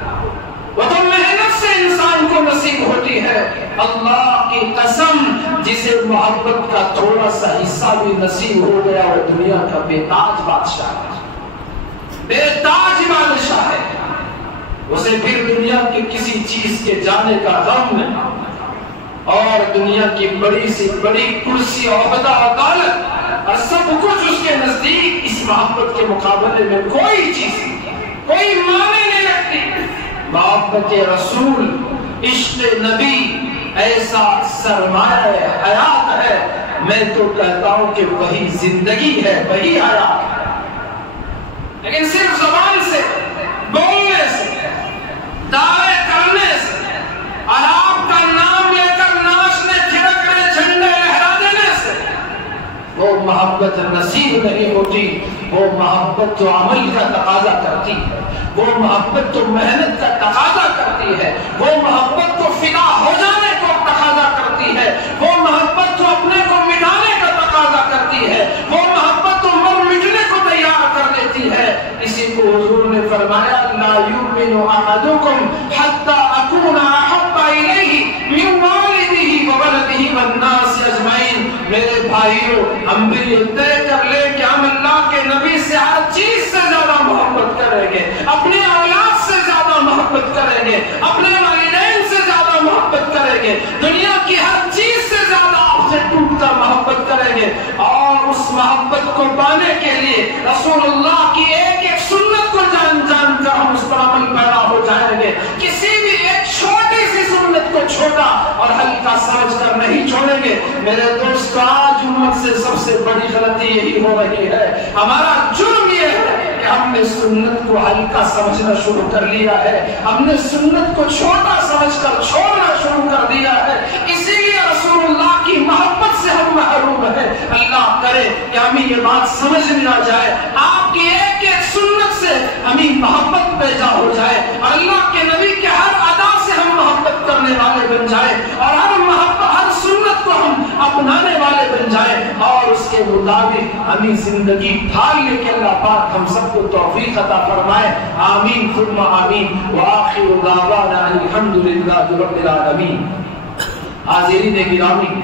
وہ تو محنت سے انسان کو نصیب ہوتی ہے۔ اللہ کی قسم، جسے محبت کا تھوڑا سا حصہ بھی نصیب ہو گیا وہ دنیا کا بے تاج بادشاہ ہے، بے تاج بادشاہ ہے۔ اسے پھر دنیا کی کسی چیز کے جانے کا غم نہیں، اور دنیا کی بڑی سی بڑی کرسی عہدہ اور دولت اور سب کچھ اس کے نزدیک اس محبت کے مقابلے میں کوئی چیز کوئی معنی نہیں رکھتی۔ محبت رسول، عشق نبی ایسا سرمایہ حیات ہے، میں تو کہتا ہوں کہ وہی زندگی ہے، وہی حیات ہے۔ لیکن صرف زبان سے بولنے سے، دعوے کرنے سے، اور آپ کا نام لے کر ناچنے تھڑکنے جھنڈے لہرا دینے سے وہ محبت نصیب نہیں ہوتی۔ وہ محبت تو عمل کا تقاضا کرتی ہے، وہ محبت تو محنت کا تقاضا کرتی ہے، وہ محبت تو فدا ہو جانے کو تقاضا کرتی ہے، وہ محبت تو اپنے کو مٹانے کا تقاضا کرتی ہے، وہ محبت تو مر مٹنے کو تیار کر دیتی ہے۔ اسی کو حضور نے فرمایا، لا یؤمن احدکم حتی اکون احب الیہ من والدہ وولدہ والناس اجمعین۔ میرے بھائیو، ہم بھی یہ طے کر لیں کہ ہم اللہ نبی سے ہر چیز سے زیادہ محبت کریں گے، اپنی اولاد سے زیادہ محبت کریں گے، اپنے والدین سے زیادہ محبت کریں گے، دنیا کی ہر چیز سے زیادہ آپ سے ٹوٹ کر محبت کریں گے، اور اس محبت کو پانے کے لیے رسول اللہ کی ایک ایک سنت کو جان جان کر ہم اس پر عمل پیرا ہو جائیں گے، کسی بھی ایک چھوٹی سی سنت کو چھوٹا اور ہلکا سمجھ کر نہیں چھوڑیں گے۔ میرے دوست، آج امت سے سب سے بڑی غلطی یہی ہو رہی ہے، ہمارا جرم یہ ہے کہ ہم نے سنت کو ہلکا سمجھنا شروع کر لیا ہے، ہم نے سنت کو چھوٹا سمجھ کر چھوڑنا شروع کر دیا ہے، اسی لیے رسول اللہ کی محبت سے ہم محروم ہیں۔ اللہ کرے کہ ہمیں یہ بات سمجھ میں آ جائے، آپ کی ایک ایک سنت سے ہمیں محبت پیدا ہو جائے، اور اللہ کے نبی کے ہر ادا سے ہم محبت کرنے والے بن جائیں، اور ہر سنت کو ہم اپنانے والے بن جائیں، اور اس کے مطابق ہمیں زندگی ڈھالنے کے اللہ پاک ہم سب کو توفیق عطا فرمائے۔ آمین ثم آمین، وآخر دعوانا الحمدللہ رب العالمین۔ حاضرین گرامی،